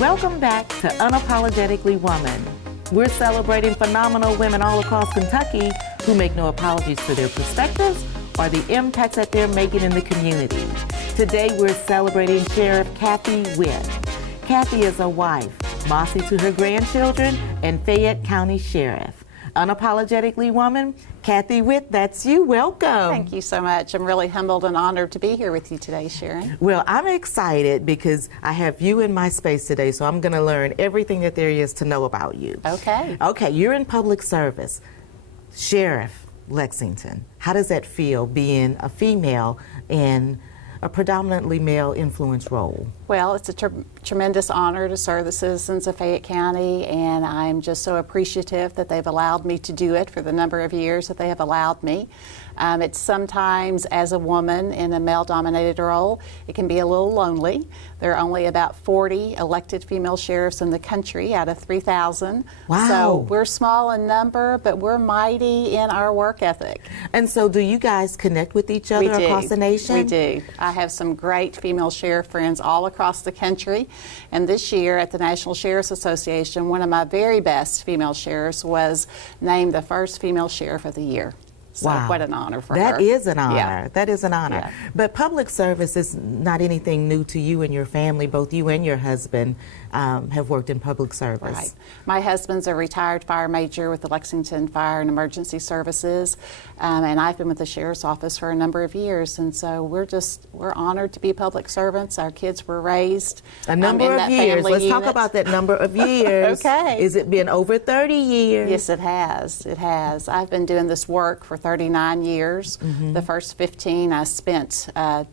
Welcome back to Unapologetically Woman. We're celebrating phenomenal women all across Kentucky who make no apologies for their perspectives or the impacts that they're making in the community. Today we're celebrating Sheriff Kathy Witt. Kathy is a wife, bossy to her grandchildren, and Fayette County Sheriff. Unapologetically Woman, Kathy Witt, that's you. Welcome. Thank you so much. I'm really humbled and honored to be here with you today, Sharon. Well, I'm excited because I have you in my space today, so I'm going to learn everything that there is to know about you. Okay. Okay, you're in public service. Sheriff Lexington, how does that feel being a female in a predominantly male-influenced role? Well, it's a tremendous honor to serve the citizens of Fayette County, and I'm just so appreciative that they've allowed me to do it for the number of years that they have allowed me. It's sometimes, as a woman in a male-dominated role, it can be a little lonely. There are only about 40 elected female sheriffs in the country out of 3,000. Wow. So we're small in number, but we're mighty in our work ethic. And so do you guys connect with each other across the nation? We do. I have some great female sheriff friends all across the country. And this year at the National Sheriff's Association, one of my very best female sheriffs was named the first female sheriff of the year. So wow. What an honor for her. That is an honor. Yeah. That is an honor. Yeah. But public service is not anything new to you and your family. Both you and your husband have worked in public service. Right. My husband's a retired fire major with the Lexington Fire and Emergency Services, and I've been with the Sheriff's Office for a number of years, and so we're honored to be public servants. Our kids were raised a number of years. Let's talk about that number of years. Okay. Is it been over 30 years? Yes, it has. It has. I've been doing this work for 39 years. Mm-hmm. The first 15 I spent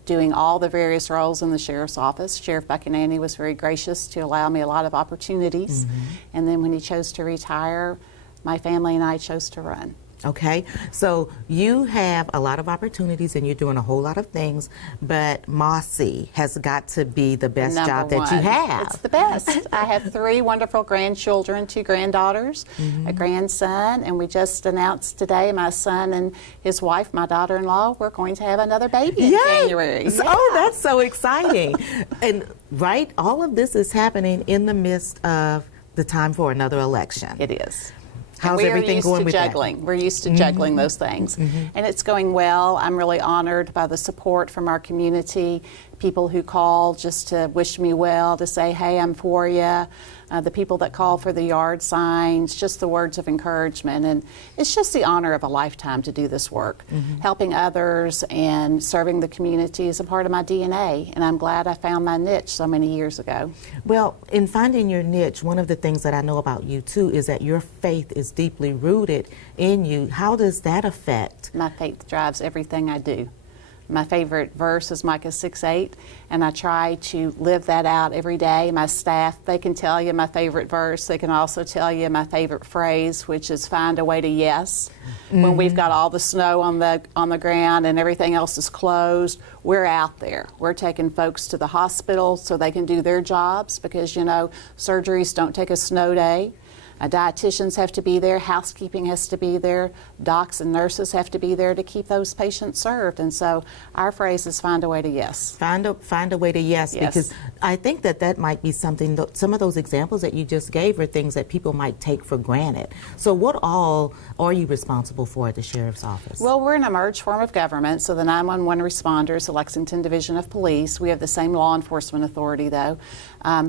doing all the various roles in the Sheriff's Office. Sheriff Buchanani was very gracious to allow me a lot of opportunities. Mm-hmm. And then when he chose to retire, my family and I chose to run. Okay, so you have a lot of opportunities and you're doing a whole lot of things, but Mossy has got to be the best job that you have. It's the best. I have 3 wonderful grandchildren, 2 granddaughters, mm-hmm. a grandson, and we just announced today my son and his wife, my daughter-in-law, we're going to have another baby in January. Yeah. Oh, that's so exciting. And right, all of this is happening in the midst of the time for another election. It is. How's everything going with juggling. that? We're used to juggling those things. Mm-hmm. And it's going well. I'm really honored by the support from our community, people who call just to wish me well, to say, hey, I'm for you, the people that call for the yard signs, just the words of encouragement. And it's just the honor of a lifetime to do this work. Mm-hmm. Helping others and serving the community is a part of my DNA, and I'm glad I found my niche so many years ago. Well, in finding your niche, one of the things that I know about you, too, is that your faith is deeply rooted in you. How does that affect? My faith drives everything I do. My favorite verse is Micah 6:8, and I try to live that out every day. My staff, they can tell you my favorite verse. They can also tell you my favorite phrase, which is find a way to yes. Mm-hmm. When we've got all the snow on the ground and everything else is closed, we're out there. We're taking folks to the hospital so they can do their jobs because, you know, surgeries don't take a snow day. Dietitians have to be there, housekeeping has to be there, docs and nurses have to be there to keep those patients served. And so our phrase is find a way to yes. Find a way to yes, because I think that might be something, some of those examples that you just gave are things that people might take for granted. So what all are you responsible for at the Sheriff's Office? Well, we're an emerged form of government, so the 911 responders, the Lexington Division of Police, we have the same law enforcement authority though.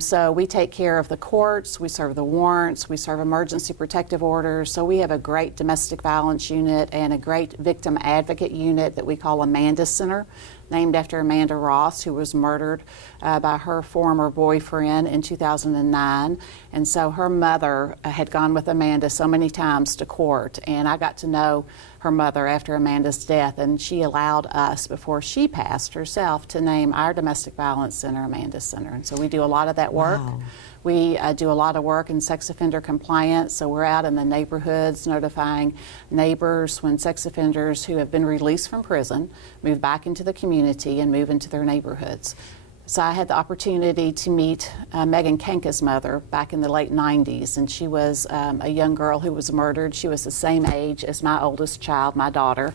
So we take care of the courts, we serve the warrants, we serve emergency protective orders. So we have a great domestic violence unit and a great victim advocate unit that we call Amanda Center, named after Amanda Ross, who was murdered by her former boyfriend in 2009. And so her mother had gone with Amanda so many times to court, and I got to know her mother after Amanda's death, and she allowed us, before she passed herself, to name our domestic violence center Amanda Center. And so we do a lot of that work. Wow. We do a lot of work in sex offender compliance, so we're out in the neighborhoods notifying neighbors when sex offenders who have been released from prison move back into the community and move into their neighborhoods. So I had the opportunity to meet Megan Kenka's mother back in the late 90s, and she was a young girl who was murdered. She was the same age as my oldest child, my daughter,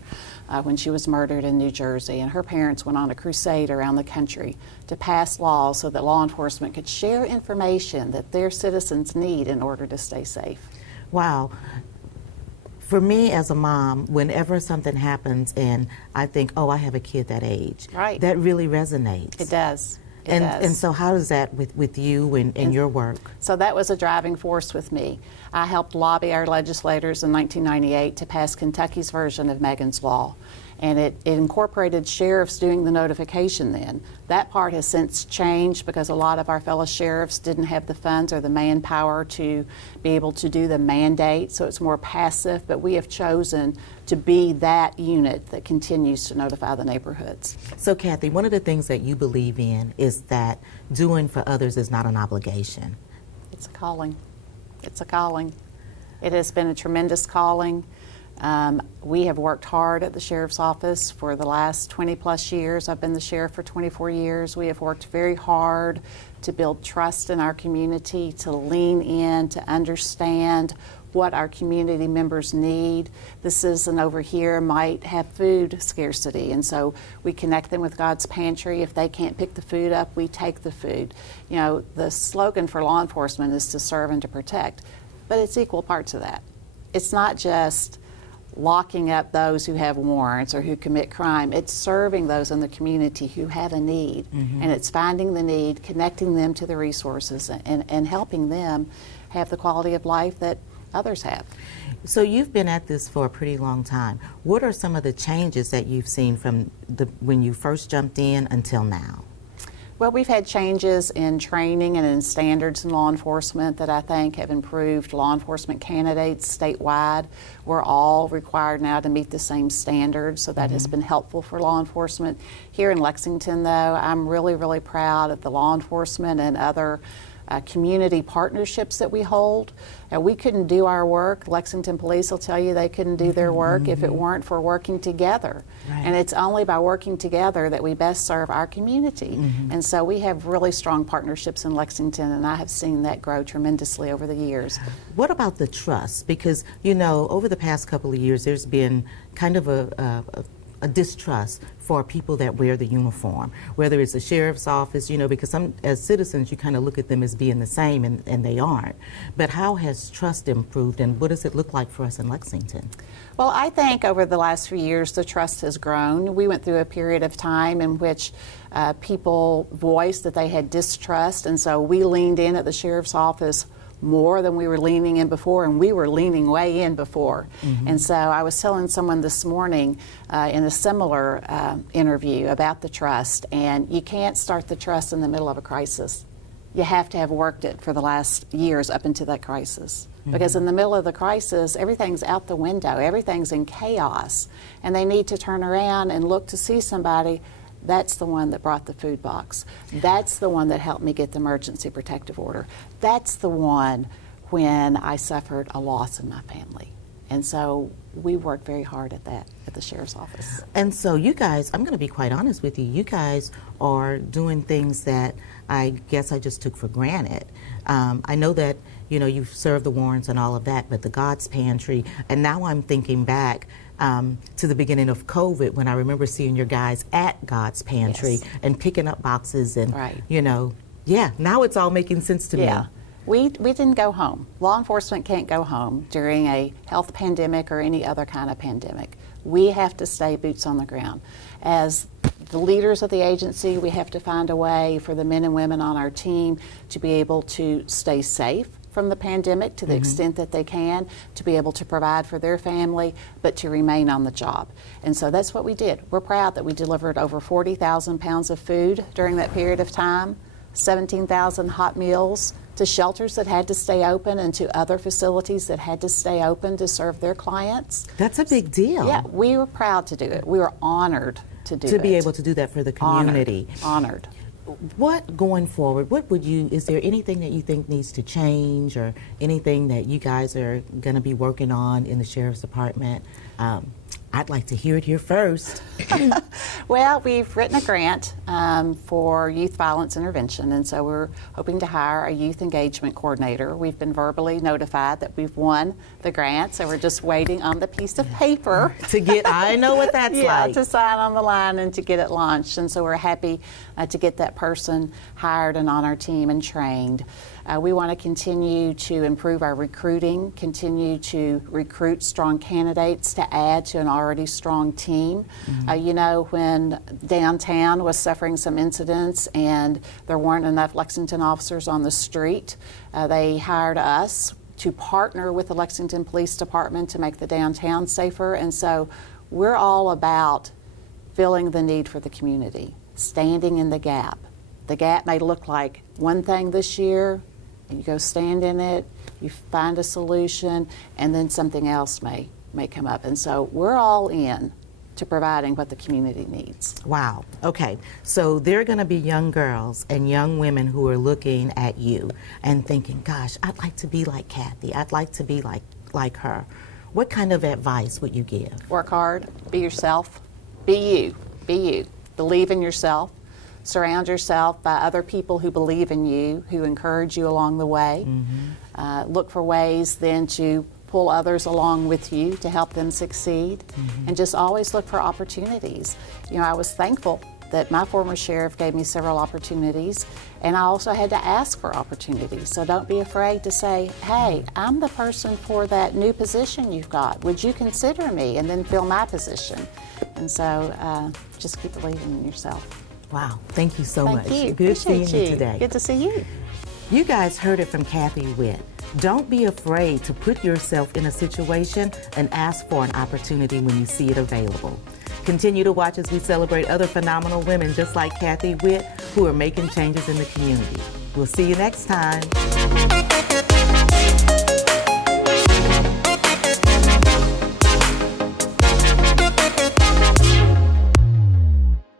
when she was murdered in New Jersey. And her parents went on a crusade around the country to pass laws so that law enforcement could share information that their citizens need in order to stay safe. Wow. For me as a mom, whenever something happens and I think, oh, I have a kid that age, Right. that really resonates. It does. It And does. so how does that with you and your work? So that was a driving force with me. I helped lobby our legislators in 1998 to pass Kentucky's version of Megan's Law. And it incorporated sheriffs doing the notification then. That part has since changed because a lot of our fellow sheriffs didn't have the funds or the manpower to be able to do the mandate, so it's more passive, but we have chosen to be that unit that continues to notify the neighborhoods. So Kathy, one of the things that you believe in is that doing for others is not an obligation. It's a calling. It's a calling. It has been a tremendous calling. We have worked hard at the Sheriff's Office for the last 20 plus years. I've been the Sheriff for 24 years. We have worked very hard to build trust in our community, to lean in, to understand what our community members need. The citizen over here might have food scarcity, and so we connect them with God's Pantry. If they can't pick the food up, we take the food. You know, the slogan for law enforcement is to serve and to protect, but it's equal parts of that. It's not just locking up those who have warrants or who commit crime. It's serving those in the community who have a need. And it's finding the need, connecting them to the resources, and helping them have the quality of life that others have. So you've been at this for a pretty long time. What are some of the changes that you've seen from when you first jumped in until now? Well, we've had changes in training and in standards in law enforcement that I think have improved law enforcement candidates statewide. We're all required now to meet the same standards, so that has been helpful for law enforcement. Here in Lexington, though, I'm really, really proud of the law enforcement and other community partnerships that we hold. We couldn't do our work. Lexington Police will tell you they couldn't do their work if it weren't for working together. Right. And it's only by working together that we best serve our community. And so we have really strong partnerships in Lexington, and I have seen that grow tremendously over the years. What about the trust? Because, you know, over the past couple of years, there's been kind of a distrust for people that wear the uniform, whether it's the sheriff's office, you know, because some, as citizens, you kind of look at them as being the same, and they aren't. But how has trust improved, and what does it look like for us in Lexington? Well, I think over the last few years, the trust has grown. We went through a period of time in which people voiced that they had distrust, and so we leaned in at the sheriff's office more than we were leaning in before, and we were leaning way in before. And so I was telling someone this morning in a similar interview about the trust, and you can't start the trust in the middle of a crisis. You have to have worked it for the last years up into that crisis. Because in the middle of the crisis, everything's out the window, everything's in chaos, and they need to turn around and look to see somebody. That's the one that brought the food box. That's the one that helped me get the emergency protective order. That's the one when I suffered a loss in my family. And so we worked very hard at that at the sheriff's office. And so you guys, I'm going to be quite honest with you, you guys are doing things that I guess I just took for granted. I know that, you know, you've served the warrants and all of that, but the God's Pantry, and now I'm thinking back to the beginning of COVID when I remember seeing your guys at God's Pantry Yes. and picking up boxes and, Right. you know, yeah, now it's all making sense to me. Yeah. We didn't go home. Law enforcement can't go home during a health pandemic or any other kind of pandemic. We have to stay boots on the ground. As the leaders of the agency, we have to find a way for the men and women on our team to be able to stay safe from the pandemic to the extent that they can, to be able to provide for their family, but to remain on the job. And so that's what we did. We're proud that we delivered over 40,000 pounds of food during that period of time, 17,000 hot meals to shelters that had to stay open and to other facilities that had to stay open to serve their clients. That's a big deal. Yeah, we were proud to do it. We were honored to do it. To be able to do that for the community. Honored. What, going forward, what would you, is there anything that you think needs to change or anything that you guys are going to be working on in the Sheriff's Department I'd like to hear it here first. Well, we've written a grant for youth violence intervention, and so we're hoping to hire a youth engagement coordinator. We've been verbally notified that we've won the grant, so we're just waiting on the piece of paper To get, I know what that's like. to sign on the line and to get it launched. And so we're happy to get that person hired and on our team and trained. We want to continue to improve our recruiting, continue to recruit strong candidates to add to an already strong team. You know, when downtown was suffering some incidents and there weren't enough Lexington officers on the street, they hired us to partner with the Lexington Police Department to make the downtown safer. And so we're all about filling the need for the community, standing in the gap. The gap may look like one thing this year, and you go stand in it, you find a solution, and then something else may come up. And so we're all in to providing what the community needs. Wow. Okay. So there are going to be young girls and young women who are looking at you and thinking, gosh, I'd like to be like Kathy. I'd like to be like her. What kind of advice would you give? Work hard, be yourself, be you, be you. Believe in yourself. Surround yourself by other people who believe in you, who encourage you along the way. Look for ways then to pull others along with you to help them succeed. And just always look for opportunities. You know, I was thankful that my former sheriff gave me several opportunities, and I also had to ask for opportunities. So don't be afraid to say, hey, I'm the person for that new position you've got. Would you consider me? And then fill my position. And so just keep believing in yourself. Wow. Thank you so much. Thank you. Good seeing Appreciate you today. Good to see you. You guys heard it from Kathy Witt. Don't be afraid to put yourself in a situation and ask for an opportunity when you see it available. Continue to watch as we celebrate other phenomenal women just like Kathy Witt who are making changes in the community. We'll see you next time.